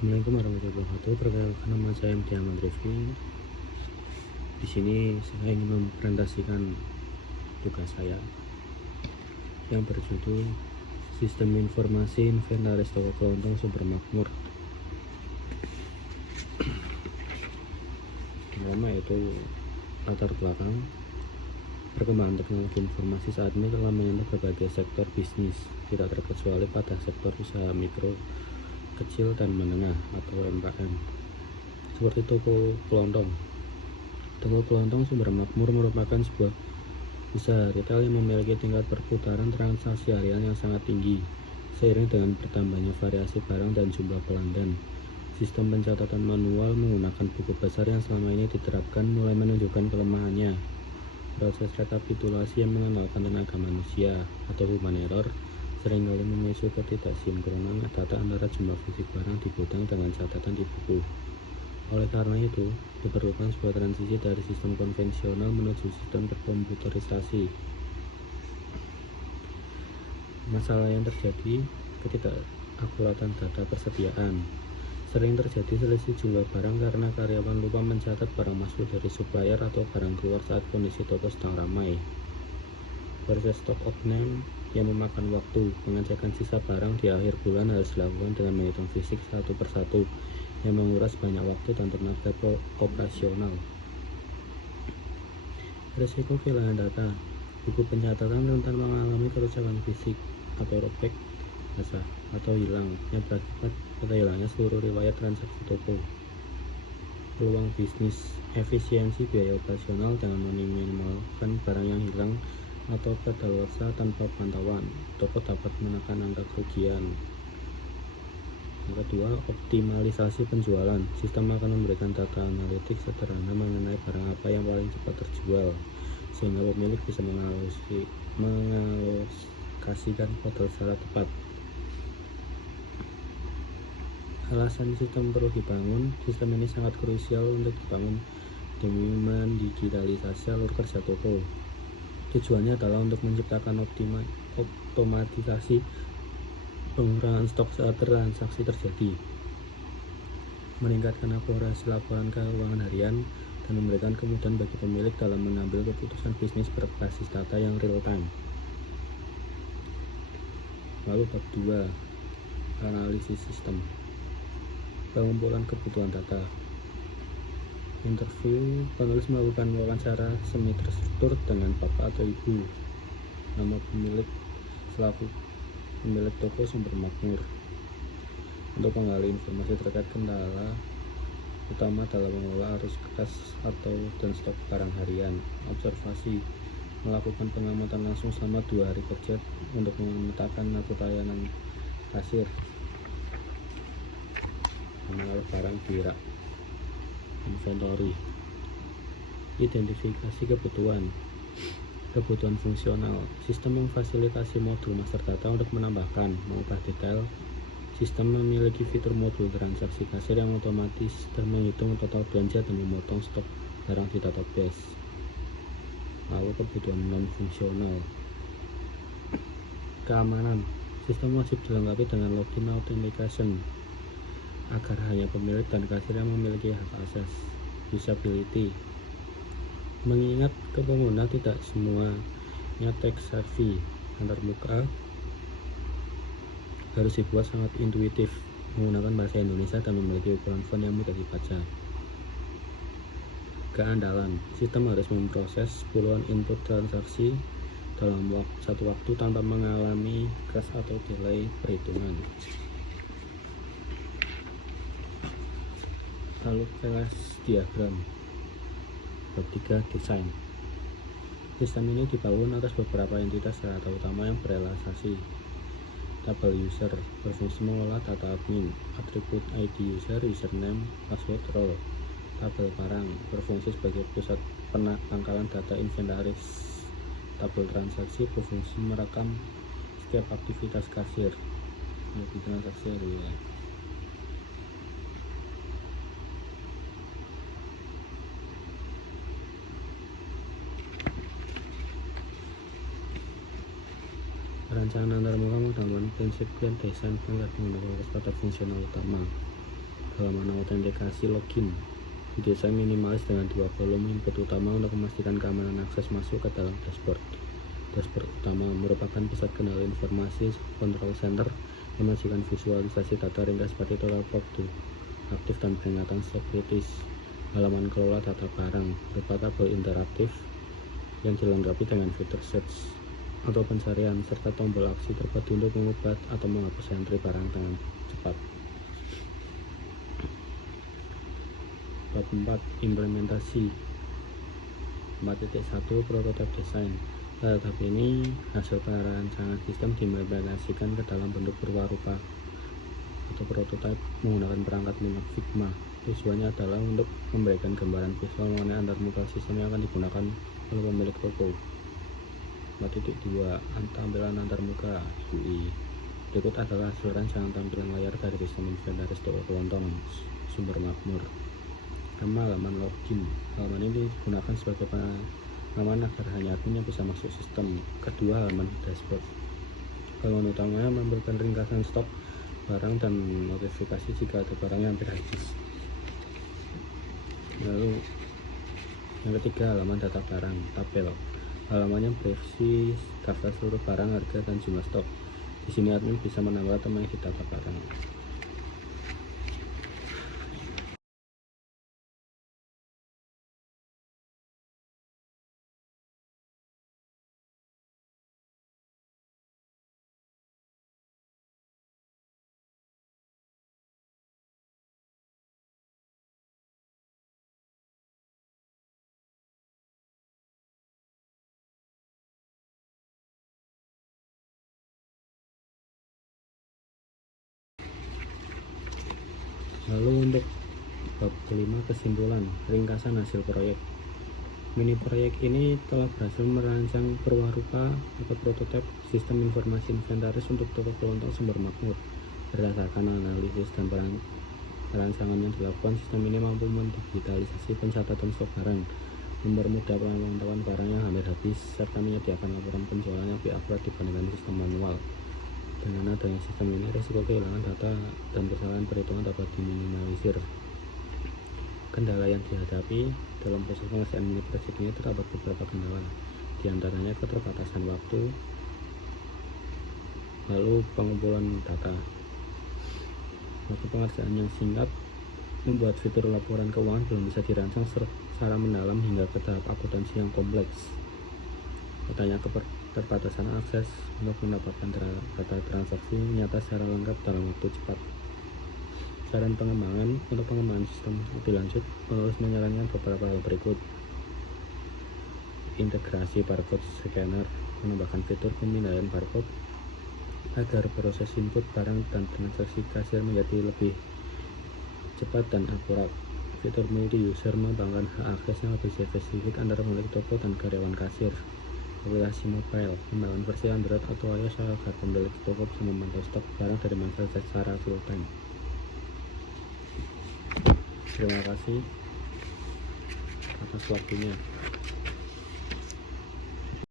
Assalamualaikum warahmatullahi wabarakatuh. Perkenalkan, nama saya MT Ahmad Rifki. Di sini saya ingin mempresentasikan tugas saya yang berjudul Sistem Informasi Inventaris Toko Kelontong Sumber Makmur. Pertama yaitu latar belakang. Perkembangan teknologi informasi saat ini telah menyentuh berbagai sektor bisnis, tidak terkecuali pada sektor usaha mikro, kecil dan menengah atau UMKM, seperti toko kelontong. Toko kelontong Sumber Makmur merupakan sebuah usaha retail yang memiliki tingkat perputaran transaksi harian yang sangat tinggi. Seiring dengan bertambahnya variasi barang dan jumlah pelanggan, sistem pencatatan manual menggunakan buku besar yang selama ini diterapkan mulai menunjukkan kelemahannya. Proses rekapitulasi yang mengandalkan tenaga manusia atau human error seringkali memicu ketidaksinkronan data antara jumlah fisik barang di gudang dengan catatan di buku. Oleh karena itu, diperlukan sebuah transisi dari sistem konvensional menuju sistem terkomputerisasi. Masalah yang terjadi ketidakakuratan data persediaan. Sering terjadi selisih jumlah barang karena karyawan lupa mencatat barang masuk dari supplier atau barang keluar saat kondisi toko sedang ramai. Proses stock opening yang memakan waktu. Pengecekan sisa barang di akhir bulan harus dilakukan dengan menghitung fisik satu persatu, yang menguras banyak waktu dan tenaga operasional. Risiko kehilangan data. Buku pencatatan rentan mengalami kerusakan fisik atau robek, basah, atau hilang yang berakibat pada hilangnya seluruh riwayat transaksi toko. Peluang bisnis. Efisiensi biaya operasional dengan meminimalkan barang yang hilang atau kadaluarsa tanpa pantauan, toko dapat menekan angka kerugian. Yang kedua, optimalisasi penjualan. Sistem akan memberikan data analitik sederhana mengenai barang apa yang paling cepat terjual, sehingga pemilik bisa mengalokasikan modal secara tepat. Alasan sistem perlu dibangun. Sistem ini sangat krusial untuk dibangun demi mendigitalisasi alur kerja toko. Tujuannya adalah untuk menciptakan otomatisasi pengurangan stok saat transaksi terjadi, meningkatkan akurasi laporan keuangan harian, dan memberikan kemudahan bagi pemilik dalam mengambil keputusan bisnis berbasis data yang real time. Lalu bab 2, analisis sistem. Pengumpulan kebutuhan data. Interview. Penulis melakukan wawancara semi terstruktur dengan bapak atau ibu, nama pemilik selaku pemilik toko Sumber Makmur, untuk menggali informasi terkait kendala utama dalam mengelola arus kas dan stok barang harian. Observasi. Melakukan pengamatan langsung selama 2 hari kerja untuk memetakan mutu layanan kasir, mengenal barang di rak. Inventory. Identifikasi kebutuhan fungsional. Sistem memfasilitasi modul master data untuk menambahkan, mengubah detail. Sistem memiliki fitur modul transaksi kasir yang otomatis dan menghitung total belanja dan memotong stok barang di database. Lalu kebutuhan non fungsional. Keamanan. Sistem wajib dilengkapi dengan login authentication agar hanya pemilik dan kasir yang memiliki hak akses. Usability. Mengingat ke pengguna tidak semuanya tech savvy, antarmuka harus dibuat sangat intuitif, menggunakan bahasa Indonesia dan memiliki ukuran font yang mudah dibaca. Keandalan. Sistem harus memproses puluhan input transaksi dalam satu waktu tanpa mengalami crash atau delay perhitungan. Lalu kelas diagram. Bab 3, desain. Sistem ini dibangun atas beberapa entitas data utama yang berrelasi. Tabel user berfungsi mengolah data admin, atribut ID user, username, password, role. Tabel barang berfungsi sebagai pusat penangkalan data inventaris. Tabel transaksi berfungsi merekam setiap aktivitas kasir di transaksi harian. Perancangan antarmuka menggunakan prinsip desain agar menggunakan pada fungsional utama. halaman autentikasi login. Didesain minimalis dengan 2 kolom input utama untuk memastikan keamanan akses masuk ke dalam dashboard. Dashboard utama merupakan pusat kendali informasi control center yang menyajikan visualisasi data ringkas seperti total waktu aktif dan peringatan stok kritis. Halaman kelola data barang berupa tabel interaktif yang dilengkapi dengan fitur search atau pencarian serta tombol aksi terpadu untuk mengubah atau menghapus entry barang dengan cepat. Bab 4 implementasi. 4.1 prototype design. Pada tahap ini hasil perancangan sistem diimplementasikan ke dalam bentuk perwarupa atau prototype menggunakan perangkat lunak Figma. Tujuannya adalah untuk memberikan gambaran visual mengenai antar muka sistem yang akan digunakan oleh pemilik toko. 4.2 tampilan antarmuka UI. Berikut adalah hasil rancangan tampilan layar dari sistem inventaris toko kelontong sumber makmur. Pertama, halaman login. Halaman ini digunakan sebagai pengaman agar hanya admin yang bisa masuk sistem. Kedua, halaman dashboard. Halaman utamanya memberikan ringkasan stok barang dan notifikasi jika ada barang yang hampir habis. Lalu yang ketiga, halaman data barang tabel. Halamannya berisi daftar seluruh barang, harga, dan jumlah stok. Di sini admin bisa menambah atau mengisi data barang. Lalu untuk bab kelima, kesimpulan, ringkasan hasil proyek. Mini proyek ini telah berhasil merancang perwarupa atau prototipe sistem informasi inventaris untuk toko kelontong sumber makmur. Berdasarkan analisis dan perancangan yang dilakukan, sistem ini mampu mendigitalisasi pencatatan stok barang, mempermudah pemantauan barang yang hampir habis, serta menyediakan laporan penjualan yang lebih akurat dibandingkan sistem manual. Dengan adanya sistem ini, risiko kehilangan data dan kesalahan perhitungan dapat diminimalisir. Kendala yang dihadapi dalam proses pengerjaan mini project ini terdapat beberapa kendala, di antaranya keterbatasan waktu, lalu pengumpulan data. Waktu pengerjaan yang singkat membuat fitur laporan keuangan belum bisa dirancang secara mendalam hingga ke tahap akuntansi yang kompleks. Adanya keterbatasan akses untuk mendapatkan data transaksi nyata secara lengkap dalam waktu cepat. Saran pengembangan. Untuk pengembangan sistem lebih lanjut, penulis menyarankan beberapa hal berikut: integrasi barcode scanner, menambahkan fitur pemindaian barcode agar proses input barang dan transaksi kasir menjadi lebih cepat dan akurat. Fitur multi user mengembangkan hak akses yang lebih spesifik antara pemilik toko dan karyawan kasir. Aplikasi mobile, pengembangan versi Android atau iOS agar pemilik toko bisa memantau stok barang dari marketplace secara full time. Terima kasih atas waktunya.